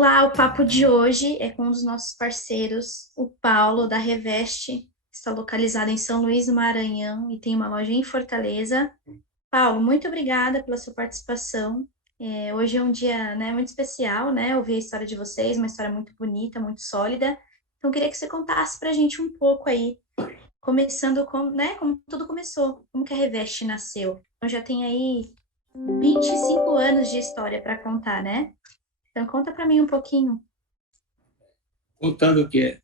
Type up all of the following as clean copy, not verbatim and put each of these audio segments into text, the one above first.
Olá, o papo de hoje é com um dos nossos parceiros, o Paulo, da Reveste, que está localizado em São Luís do Maranhão e tem uma loja em Fortaleza. Paulo, muito obrigada pela sua participação. Hoje é um dia, né, muito especial, né? Ouvir a história de vocês, uma história muito bonita, muito sólida. Então, eu queria que você contasse para a gente um pouco aí, começando com, né, como tudo começou, como que a Reveste nasceu. Então, já tem aí 25 anos de história para contar, né? Então, conta para mim um pouquinho. Contando que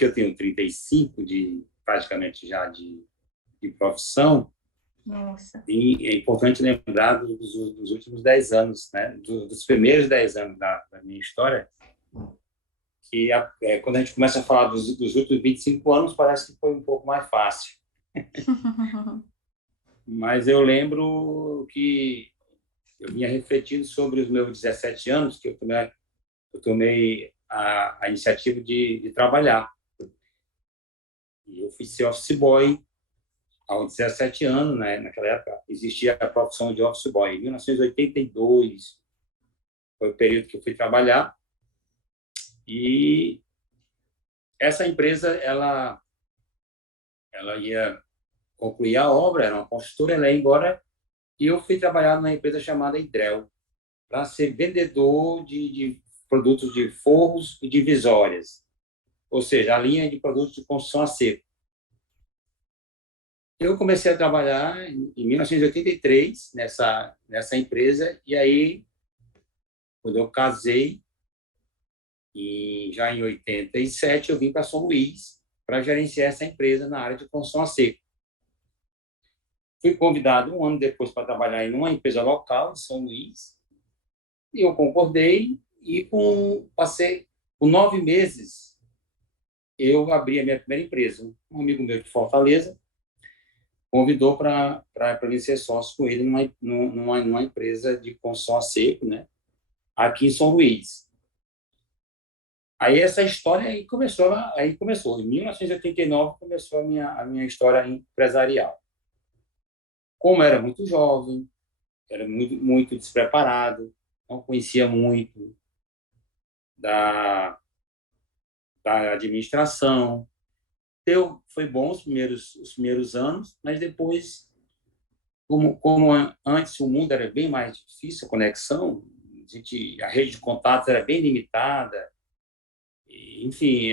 eu tenho 35 praticamente já de profissão, Nossa. e é importante lembrar dos últimos 10 anos, né? Dos primeiros 10 anos da minha história, que quando a gente começa a falar dos últimos 25 anos, parece que foi um pouco mais fácil. Mas eu lembro que eu vinha refletindo sobre os meus 17 anos, que eu tomei a iniciativa de trabalhar. E eu fui ser office boy aos 17 anos, né? Naquela época existia a profissão de office boy. Em 1982 foi o período que eu fui trabalhar, e essa empresa ela ia concluir a obra, era uma construtora, ela ia embora, e eu fui trabalhar numa empresa chamada Hidrel para ser vendedor de produtos de forros e divisórias, ou seja, a linha de produtos de construção a seco. Eu comecei a trabalhar em 1983 nessa empresa, e aí, quando eu casei, e já em 87 eu vim para São Luís para gerenciar essa empresa na área de construção a seco. Fui convidado um ano depois para trabalhar em uma empresa local de São Luís, e eu concordei, e passei por 9 meses eu abri a minha primeira empresa. Um amigo meu de Fortaleza convidou para mim ser sócio com ele numa empresa de construção a seco, né, aqui em São Luís. Aí essa história aí começou. Em 1989 começou a minha história empresarial. Como era muito jovem, era muito, muito despreparado, não conhecia muito da, da administração. Foi bom os primeiros anos, mas depois, como antes o mundo era bem mais difícil, a conexão, a rede de contatos era bem limitada. Enfim,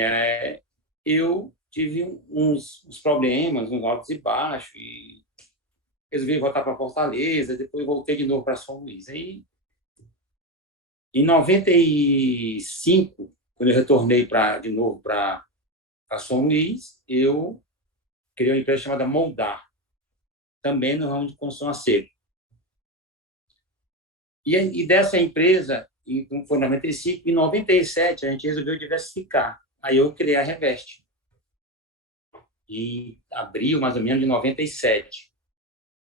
eu tive uns problemas, uns altos e baixos, e resolvi voltar para Fortaleza, depois voltei de novo para São Luís. Aí, em 95, quando eu retornei de novo para São Luís, eu criei uma empresa chamada Moldar, também no ramo de construção a seco. E dessa empresa, foi em 95, em 97 a gente resolveu diversificar. Aí eu criei a Reveste, em abril, mais ou menos, de 97,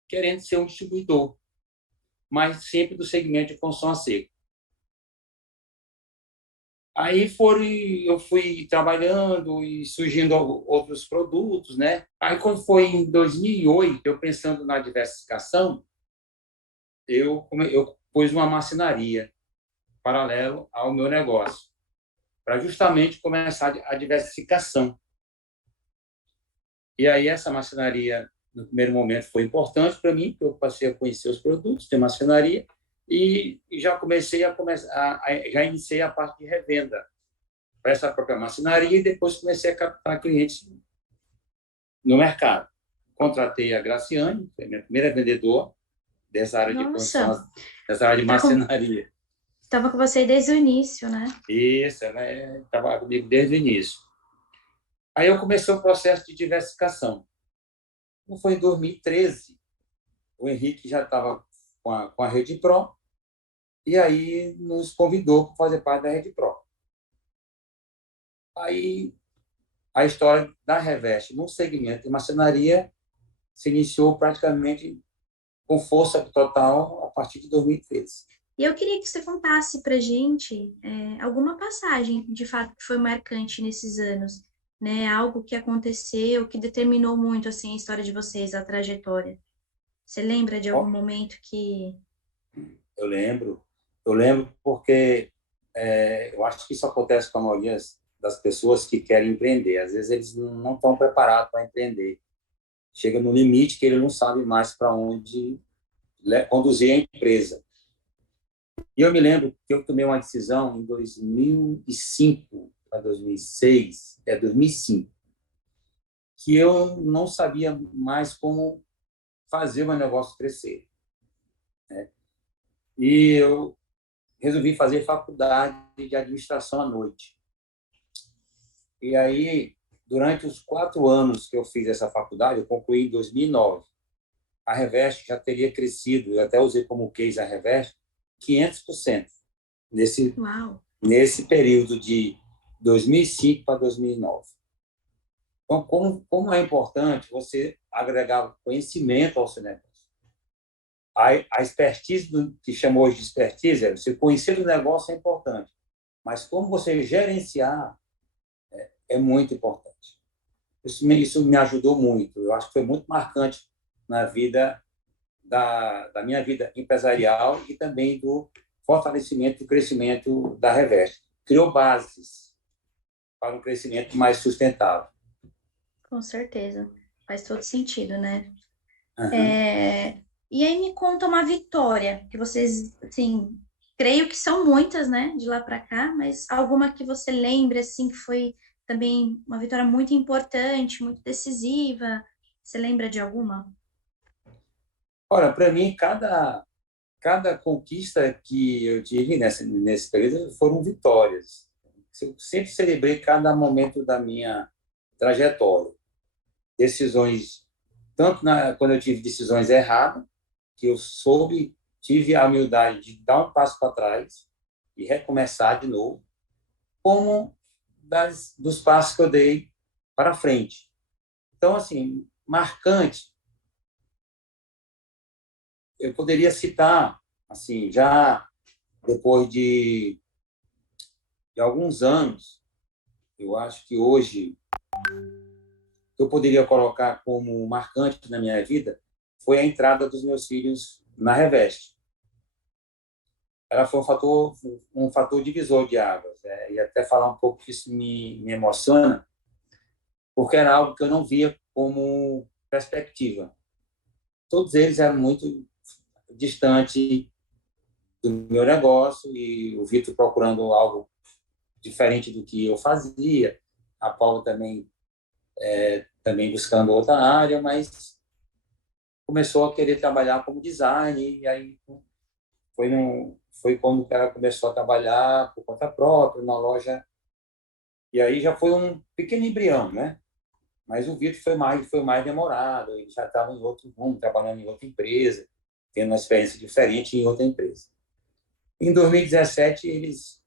querendo ser um distribuidor, mas sempre do segmento de construção a seco. Aí eu fui trabalhando e surgindo outros produtos, né? Aí, quando foi em 2008, eu pensando na diversificação, eu pus uma marcenaria paralelo ao meu negócio, para justamente começar a diversificação. E aí essa marcenaria, no primeiro momento, foi importante para mim, porque eu passei a conhecer os produtos de marcenaria, e já já iniciei a parte de revenda para essa própria marcenaria, e depois comecei a captar clientes no mercado. Contratei a Graciane, que é a minha primeira vendedora dessa área de Nossa, construção, dessa área de tá com, marcenaria. tava com você desde o início, né? Isso, ela estava comigo desde o início. Aí eu comecei o processo de diversificação. Não foi em 2013, o Henrique já estava com a Rede Pro, e aí nos convidou para fazer parte da Rede Pro. Aí a história da Reveste no segmento de marcenaria se iniciou praticamente com força total a partir de 2013. E eu queria que você contasse pra gente alguma passagem, de fato, que foi marcante nesses anos, né? Algo que aconteceu, que determinou muito, assim, a história de vocês, a trajetória. Você lembra de algum momento que... Eu lembro porque eu acho que isso acontece com a maioria das pessoas que querem empreender. Às vezes eles não estão preparados para empreender. Chega no limite que ele não sabe mais para onde conduzir a empresa. E eu me lembro que eu tomei uma decisão em 2005 para 2006, 2005, que eu não sabia mais como fazer o meu negócio crescer. E eu resolvi fazer faculdade de administração à noite. E aí, durante os 4 anos que eu fiz essa faculdade, eu concluí em 2009. A Revest já teria crescido, eu até usei como case a Revest, 500% nesse, Uau, nesse período de 2005 para 2009. Então, como é importante você agregar conhecimento ao seu negócio. A expertise, que chamou hoje de expertise, você conhecer o negócio é importante, mas como você gerenciar é muito importante. Isso me ajudou muito. Eu acho que foi muito marcante na vida da minha vida empresarial e também do fortalecimento e crescimento da Revest. Criou bases para um crescimento mais sustentável. com certeza. Faz todo sentido, né? Uhum. E aí me conta uma vitória, que vocês, assim, creio que são muitas, né, de lá para cá, mas alguma que você lembre, assim, que foi também uma vitória muito importante, muito decisiva. Você lembra de alguma? Ora, para mim, cada conquista que eu tive nesse período foram vitórias. Eu sempre celebrei cada momento da minha trajetória. Decisões, quando eu tive decisões erradas, que eu tive a humildade de dar um passo para trás e recomeçar de novo, como dos passos que eu dei para frente. Então, assim, marcante, eu poderia citar, assim, já depois de alguns anos, eu acho que hoje eu poderia colocar como marcante na minha vida foi a entrada dos meus filhos na Revest. Ela foi um fator divisor de águas. E até falar um pouco que isso me emociona, porque era algo que eu não via como perspectiva. Todos eles eram muito distantes do meu negócio e o Vitor procurando algo diferente do que eu fazia, a Paula também buscando outra área, mas começou a querer trabalhar como design e aí foi quando ela começou a trabalhar por conta própria na loja e aí já foi um pequeno embrião, né? Mas o Vitor foi mais demorado, ele já estava em outro rumo, trabalhando em outra empresa, tendo uma experiência diferente em outra empresa. Em 2017 eles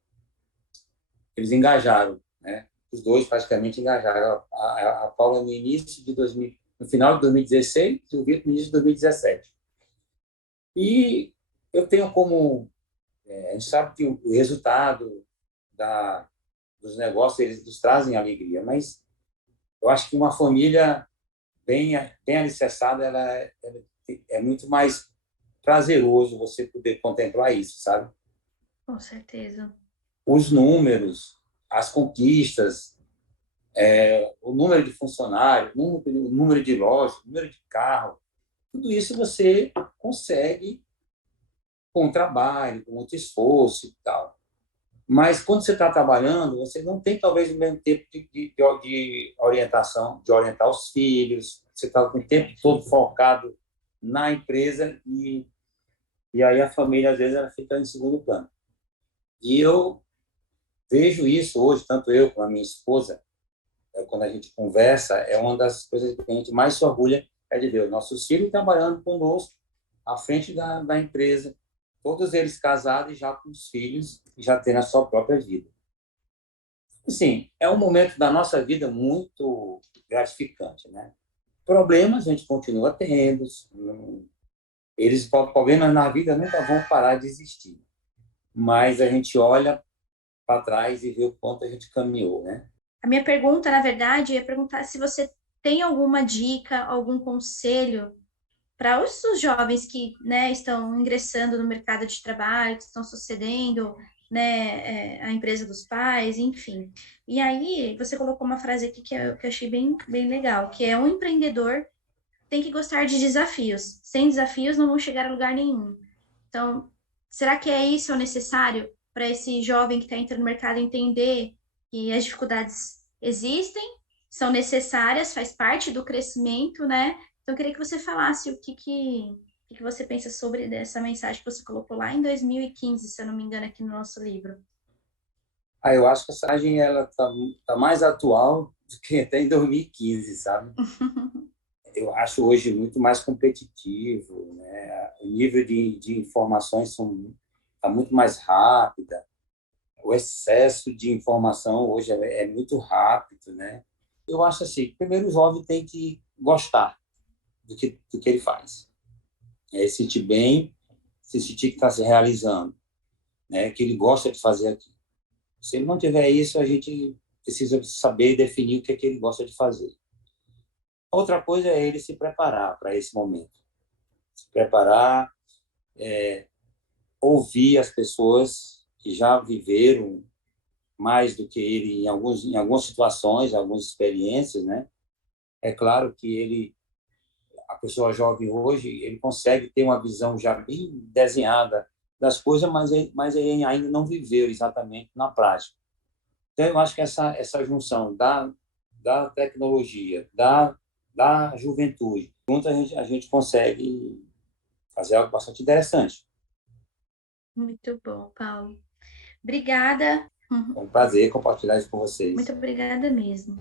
engajaram, né? Os dois praticamente engajaram. A Paula no início de 2000, no final de 2016 e o Vitor no início de 2017. E eu tenho como a gente sabe que o resultado dos negócios eles trazem alegria, mas eu acho que uma família bem alicerçada ela é muito mais prazeroso você poder contemplar isso, sabe? Com certeza. Os números, as conquistas, o número de funcionários, o número de lojas, o número de carro, tudo isso você consegue com trabalho, com muito esforço e tal. Mas quando você está trabalhando, você não tem talvez o mesmo tempo de orientação, de orientar os filhos, você está o tempo todo focado na empresa e aí a família às vezes ela fica em segundo plano. E eu vejo isso hoje, tanto eu como a minha esposa, quando a gente conversa, é uma das coisas que a gente mais se orgulha é de ver os nossos filhos trabalhando conosco à frente da empresa, todos eles casados e já com os filhos, já tendo a sua própria vida. Assim, é um momento da nossa vida muito gratificante, né? Problemas a gente continua tendo, problemas na vida nunca vão parar de existir, mas a gente olha para trás e vê o quanto a gente caminhou, né? A minha pergunta, na verdade, é perguntar se você tem alguma dica, algum conselho para os jovens que, né, estão ingressando no mercado de trabalho, que estão sucedendo né, a empresa dos pais, enfim. E aí, você colocou uma frase aqui que eu achei bem, bem legal, que é um empreendedor tem que gostar de desafios. Sem desafios, não vão chegar a lugar nenhum. Então, será que é isso o necessário para esse jovem que está entrando no mercado entender que as dificuldades existem, são necessárias, faz parte do crescimento, né? Então, eu queria que você falasse o que você pensa sobre essa mensagem que você colocou lá em 2015, se eu não me engano, aqui no nosso livro. Eu acho que a mensagem ela tá mais atual do que até em 2015, sabe? Eu acho hoje muito mais competitivo, né? O nível de informações tá muito mais rápida. O excesso de informação hoje é muito rápido, né? Eu acho assim, primeiro o jovem tem que gostar do que ele faz. É se sentir bem, se sentir que está se realizando, né? Que ele gosta de fazer aquilo. Se ele não tiver isso, a gente precisa saber definir o que é que ele gosta de fazer. Outra coisa é ele se preparar para esse momento. Se preparar, ouvir as pessoas que já viveram mais do que ele em algumas situações, algumas experiências, né? É claro que a pessoa jovem hoje, ele consegue ter uma visão já bem desenhada das coisas, mas ele ainda não viveu exatamente na prática. Então, eu acho que essa junção da tecnologia, da juventude, junto a gente consegue fazer algo bastante interessante. Muito bom, Paulo. Obrigada. É um prazer compartilhar isso com Muito vocês. obrigada mesmo.